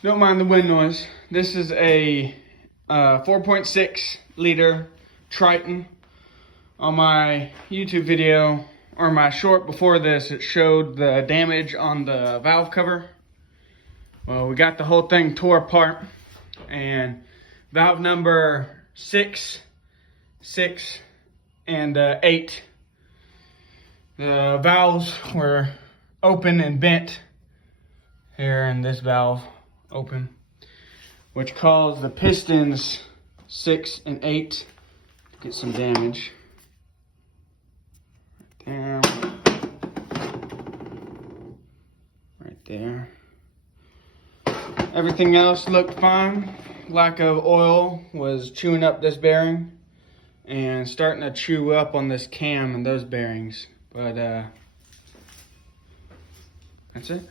Don't mind the wind noise. This is a 4.6 liter Triton. On my YouTube video, or my short before this, it showed the damage on the valve cover. Well, we got the whole thing tore apart, and valve number 6, 6, and 8. The valves were open and bent here, and this valve open, which caused the pistons 6 and 8 to get some damage. Right there. Right there. Everything else looked fine. Lack of oil was chewing up this bearing and starting to chew up on this cam and those bearings. But that's it.